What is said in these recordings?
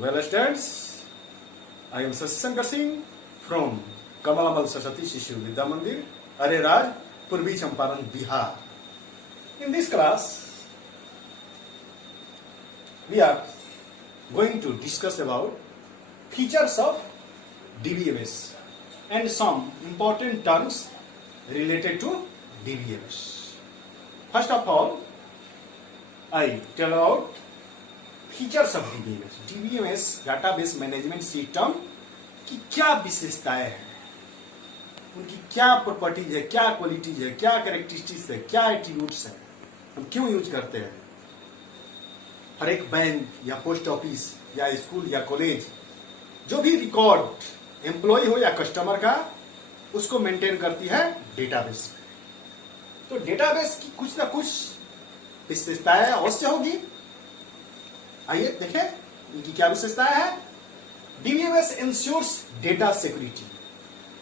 Well, students, I am Sashankar Singh from Kamalamal Saraswati Shishu Vidya Mandir, Areraj, Purbi Champaran, Bihar. In this class, we are going to discuss about features of DBMS and some important terms related to DBMS. First of all, I tell about features of DBMS. DBMS database management system की क्या विशेषताएं हैं, उनकी क्या properties है, क्या qualities है, क्या कैरेक्टरिस्टिक्स है, क्या एट्रीब्यूट्स है, हम क्यों यूज करते हैं. हर एक बैंक या पोस्ट ऑफिस या स्कूल या कॉलेज जो भी रिकॉर्ड एम्प्लॉय हो या कस्टमर का, उसको मेंटेन करती है डेटाबेस. तो डेटाबेस की कुछ ना कुछ विशेषताएं अवश्य होगी. आइए देखें इनकी क्या विशेषताएं है. DBMS ensures data security.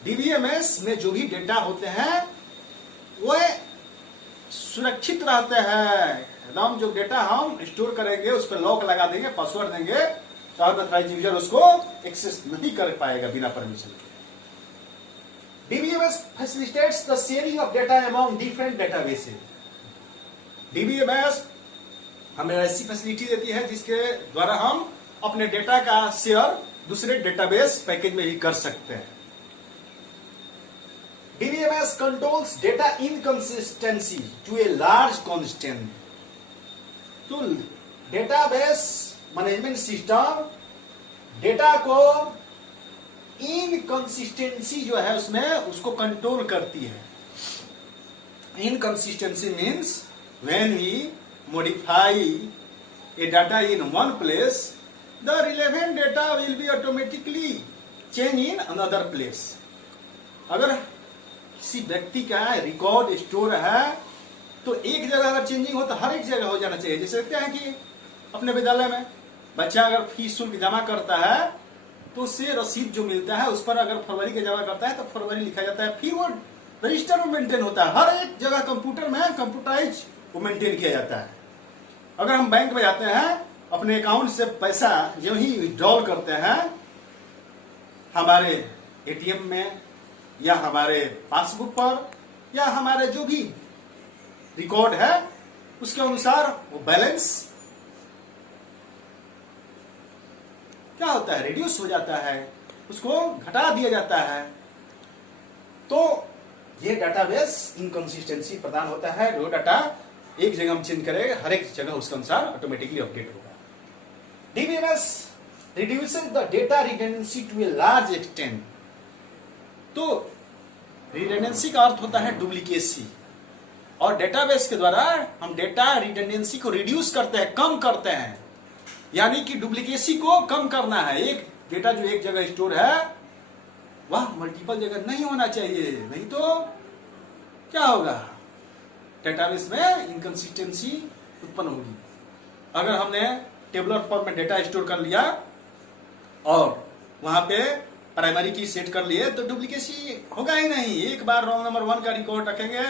DBMS में जो भी डेटा होते हैं वह सुरक्षित रहते हैं. एकदम जो डेटा हम स्टोर करेंगे उस पर लॉक लगा देंगे, पासवर्ड देंगे, तो अनऑथराइज्ड यूजर उसको एक्सेस नहीं कर पाएगा बिना परमिशन के. DBMS facilitates the sharing of data among different databases. DBMS हमें ऐसी फैसिलिटी देती है जिसके द्वारा हम अपने डेटा का शेयर दूसरे डेटाबेस पैकेज में भी कर सकते हैं. DBMS controls data inconsistency to a large constant. तो डेटाबेस मैनेजमेंट सिस्टम डेटा को इनकंसिस्टेंसी जो है उसमें उसको कंट्रोल करती है. Inconsistency means when we modify a data in one place, the relevant data will be automatically changed in another place. अगर किसी व्यक्ति का रिकॉर्ड स्टोर है तो एक जगह अगर चेंजिंग हो तो हर एक जगह हो जाना चाहिए. जैसे देखते हैं कि अपने विद्यालय में बच्चा अगर फीस शुल्क जमा करता है तो उससे रसीद जो मिलता है उस पर अगर फरवरी का जमा करता है तो फरवरी लिखा जाता है, फिर वो रजिस्टर में मेंटेन होता है. हर एक जगह कंप्यूटर में कंप्यूटराइज वो मेंटेन किया जाता है. अगर हम बैंक में जाते हैं अपने अकाउंट से पैसा जो ही विड्रॉल करते हैं हमारे एटीएम में या हमारे पासबुक पर या हमारे जो भी रिकॉर्ड है उसके अनुसार वो बैलेंस क्या होता है, रिड्यूस हो जाता है, उसको घटा दिया जाता है. तो ये डाटाबेस इनकंसिस्टेंसी प्रदान होता है. जो डाटा एक जगह हम चेंज करेंगे हर एक जगह उसके अनुसार ऑटोमेटिकली अपडेट होगा. DBMS reduces the data redundancy to a large extent. तो रिडंडेंसी का अर्थ होता है डुप्लीकेसी, और डेटाबेस के द्वारा हम डेटा रिडंडेंसी को रिड्यूस करते हैं, कम करते हैं. यानी कि डुप्लीकेसी को कम करना है. एक डेटा जो एक जगह स्टोर है वह मल्टीपल जगह नहीं होना चाहिए, नहीं तो क्या होगा, डेटाबेस में इनकंसिस्टेंसी उत्पन्न होगी. अगर हमने टेबुलर फॉर्म में डेटा स्टोर कर लिया और वहां पे प्राइमरी की सेट कर लिए तो डुप्लीकेसी होगा ही नहीं. एक बार रोल नंबर 1 का रिकॉर्ड रखेंगे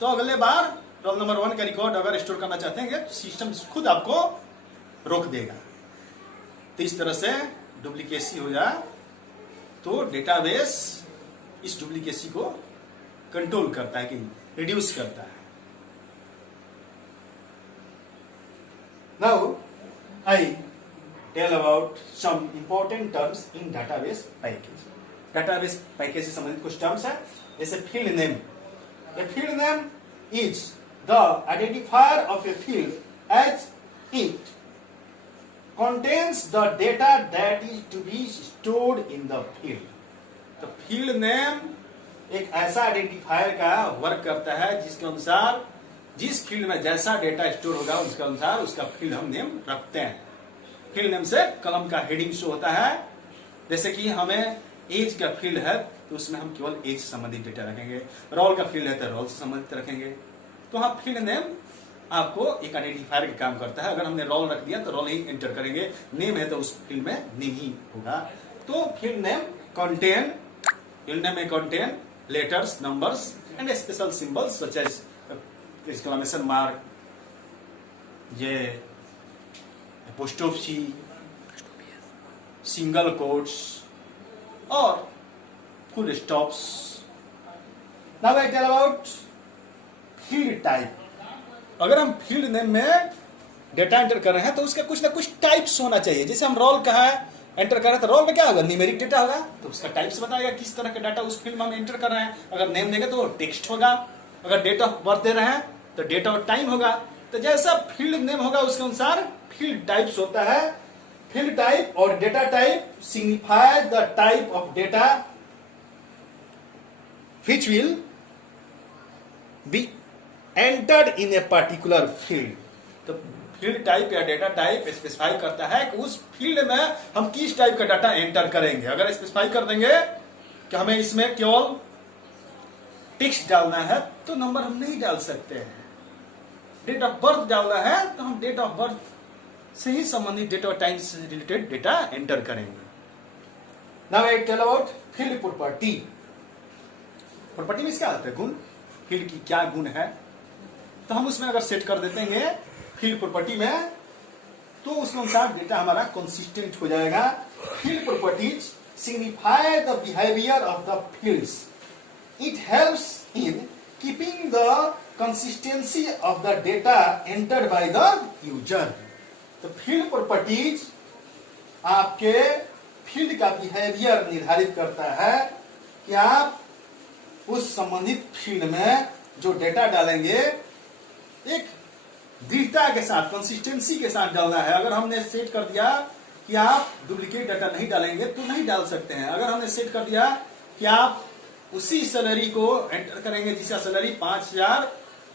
तो अगले बार रोल नंबर 1 का रिकॉर्ड अगर स्टोर करना चाहते हैं तो सिस्टम खुद आपको रोक देगा. तो इस तरह से डुप्लीकेसी हो जाए तो डेटाबेस इस डुप्लीकेसी को कंट्रोल करता है, कि रिड्यूस करता है. Now, I tell about some important terms in database package. Database package से संबंधित कुछ terms है, जैसे field name. A field name is the identifier of a field as it contains the data that is to be stored in the field. तो field name एक ऐसा identifier का work करता है जिसके अनुसार जिस फील्ड में जैसा डेटा स्टोर होगा उसके अनुसार उसका फील्ड हम नेम रखते हैं. फील्ड नेम से कॉलम का हेडिंग शो होता है. जैसे कि हमें एज का फील्ड है तो उसमें हम केवल एज से संबंधित डेटा रखेंगे. रोल का फील्ड है तो रोल से संबंधित रखेंगे. तो हाँ, फील्ड नेम आपको एक आइडेंटिफायर का काम करता है. अगर हमने रोल रख दिया तो रोल ही एंटर करेंगे, नेम है तो उस फील्ड में नेम ही होगा. तो फील्ड नेम में contain letters, numbers and special symbols such as exclamation mark, ये पोस्ट ऑफिस, सिंगल कोट्स और full stops. Now I tell about field type. अगर हम फील्ड नेम में डेटा एंटर कर रहे हैं तो उसका कुछ ना कुछ टाइप्स होना चाहिए। जैसे हम रोल कहा है एंटर कर रहे हैं तो रोल में क्या होगा, न्यूमेरिक डेटा होगा, तो उसका टाइप्स बताएगा किस तरह का डाटा उस फील्ड में हम एंटर कर रहे हैं। अगर नेम देंगे तो टेक्स्ट होगा, अगर डेट ऑफ बर्थ दे रहे हैं तो डेट ऑफ टाइम होगा। तो जैसा फील्ड नेम होगा उसके अनुसार फील्ड टाइप्स होता है। फील्ड टाइप और data type signify the type of data which will be entered in a particular field। तो फील्ड टाइप या डेटा टाइप स्पेसिफाई करता है कि उस फील्ड में हम किस टाइप का डाटा एंटर करेंगे। अगर स्पेसिफाई कर देंगे कि हमें इसमें केवल टेक्स्ट डालना है तो नंबर हम नहीं डाल सकते हैं। डेट ऑफ बर्थ डालना है तो हम डेट ऑफ बर्थ से ही संबंधित डेट ऑफ टाइम से रिलेटेड डेटा एंटर करेंगे। Now I tell about field property. Property में क्या होता है, गुण। फील्ड की क्या गुण है, तो हम उसमें अगर सेट कर देते हैं फील्ड प्रॉपर्टी में तो उसके अनुसार डेटा हमारा कंसिस्टेंट हो जाएगा। Field properties signify the behaviour of the fields. It helps in keeping the consistency of the data entered by the user. तो फील्ड प्रॉपर्टीज आपके फील्ड का बिहेवियर निर्धारित करता है कि आप उस संबंधित फील्ड में जो डेटा डालेंगे एक दृढ़ता के साथ, कंसिस्टेंसी के साथ डालना है। अगर हमने सेट कर दिया कि आप डुप्लीकेट डाटा नहीं डालेंगे तो नहीं डाल सकते हैं। अगर हमने सेट कर दिया कि आप उसी सैलरी को एंटर करेंगे जिसका सैलरी 5,000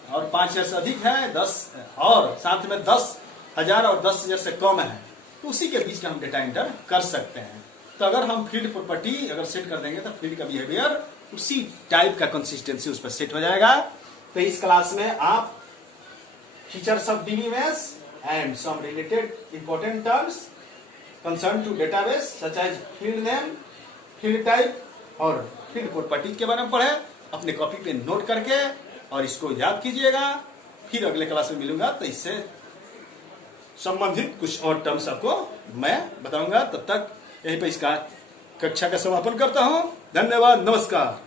और 5,000 से अधिक है, 10 और साथ में 10,000 और 10,000 से कम है, तो उसी के बीच का हम डेटा एंटर कर सकते हैं। तो अगर हम फील्ड प्रॉपर्टी अगर सेट कर देंगे तो फील्ड का बिहेवियर उसी टाइप का कंसिस्टेंसी उस पर सेट हो जाएगा। तो इस क्लास में आप features of DBMS and some related important terms concern to database such as field name, field type और फील्ड प्रॉपर्टी के बारे में पढ़े। अपने कॉपी पे नोट करके और इसको याद कीजिएगा। फिर अगले क्लास में मिलूंगा तो इससे संबंधित कुछ और टर्म्स आपको मैं बताऊंगा। तब तक यहीं पे इसका कक्षा का समापन करता हूं। धन्यवाद, नमस्कार।